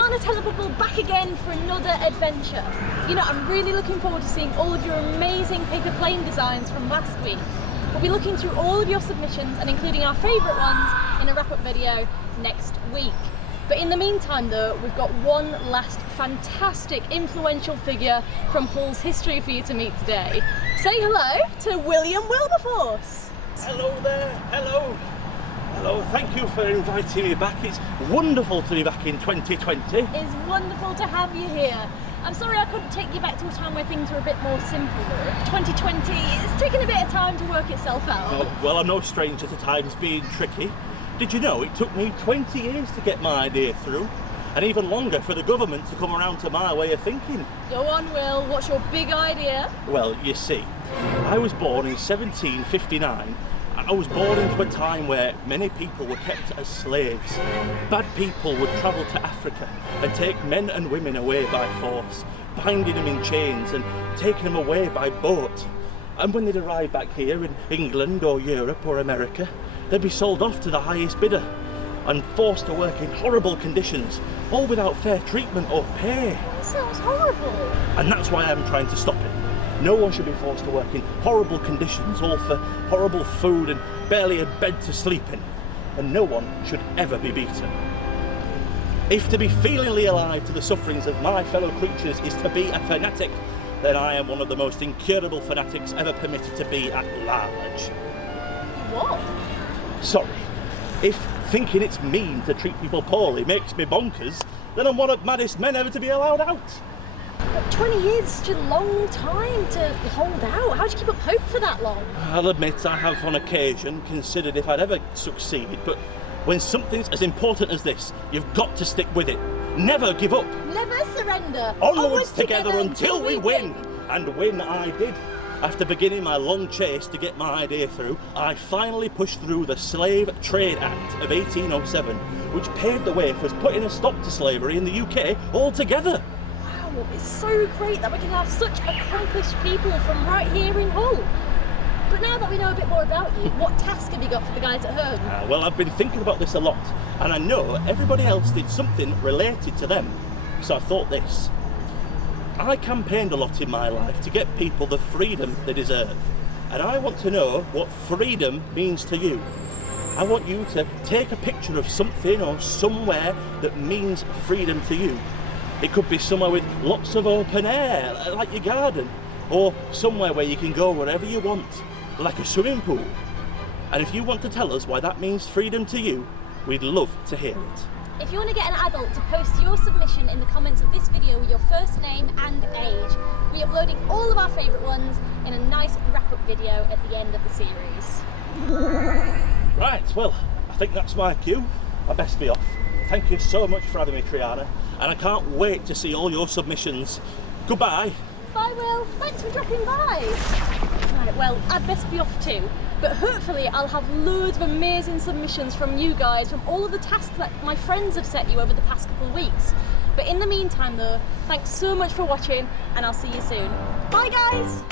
Triana Telebumble back again for another adventure. You know, I'm really looking forward to seeing all of your amazing paper plane designs from last week. We'll be looking through all of your submissions and including our favourite ones in a wrap-up video next week. But in the meantime though, we've got one last fantastic influential figure from Hull's history for you to meet today. Say hello to William Wilberforce. Hello there, hello. Hello, thank you for inviting me back. It's wonderful to be back in 2020. It's wonderful to have you here. I'm sorry I couldn't take you back to a time where things were a bit more simpler. 2020 is taking a bit of time to work itself out. Oh, well, I'm no stranger to times being tricky. Did you know it took me 20 years to get my idea through? And even longer for the government to come around to my way of thinking. Go on, Will, what's your big idea? Well, you see, I was born in 1759. I was born into a time where many people were kept as slaves. Bad people would travel to Africa and take men and women away by force, binding them in chains and taking them away by boat. And when they'd arrive back here in England or Europe or America, they'd be sold off to the highest bidder and forced to work in horrible conditions, all without fair treatment or pay. That sounds horrible. And that's why I'm trying to stop it. No one should be forced to work in horrible conditions, all for horrible food and barely a bed to sleep in. And no one should ever be beaten. If to be feelingly alive to the sufferings of my fellow creatures is to be a fanatic, then I am one of the most incurable fanatics ever permitted to be at large. What? Sorry. If thinking it's mean to treat people poorly makes me bonkers, then I'm one of the maddest men ever to be allowed out. But 20 years is such a long time to hold out. How do you keep up hope for that long? I'll admit I have on occasion considered if I'd ever succeed, but when something's as important as this, you've got to stick with it. Never give up. Never surrender. Onwards together until we win. And win I did. After beginning my long chase to get my idea through, I finally pushed through the Slave Trade Act of 1807, which paved the way for us putting a stop to slavery in the UK altogether. Wow, it's so great that we can have such accomplished people from right here in Hull. But now that we know a bit more about you, what task have you got for the guys at home? Well, I've been thinking about this a lot, and I know everybody else did something related to them. So I thought this. I campaigned a lot in my life to get people the freedom they deserve. And I want to know what freedom means to you. I want you to take a picture of something or somewhere that means freedom to you. It could be somewhere with lots of open air, like your garden, or somewhere where you can go wherever you want, like a swimming pool. And if you want to tell us why that means freedom to you, we'd love to hear it. If you want to get an adult to post your submission in the comments of this video with your first name and age, we're uploading all of our favourite ones in a nice wrap-up video at the end of the series. Right, well, I think that's my cue. I best be off. Thank you so much for having me, Triana, and I can't wait to see all your submissions. Goodbye. Bye, Will. Thanks for dropping by. Right, well, I'd best be off too, but hopefully I'll have loads of amazing submissions from you guys from all of the tasks that my friends have set you over the past couple of weeks. But in the meantime though, thanks so much for watching and I'll see you soon. Bye guys!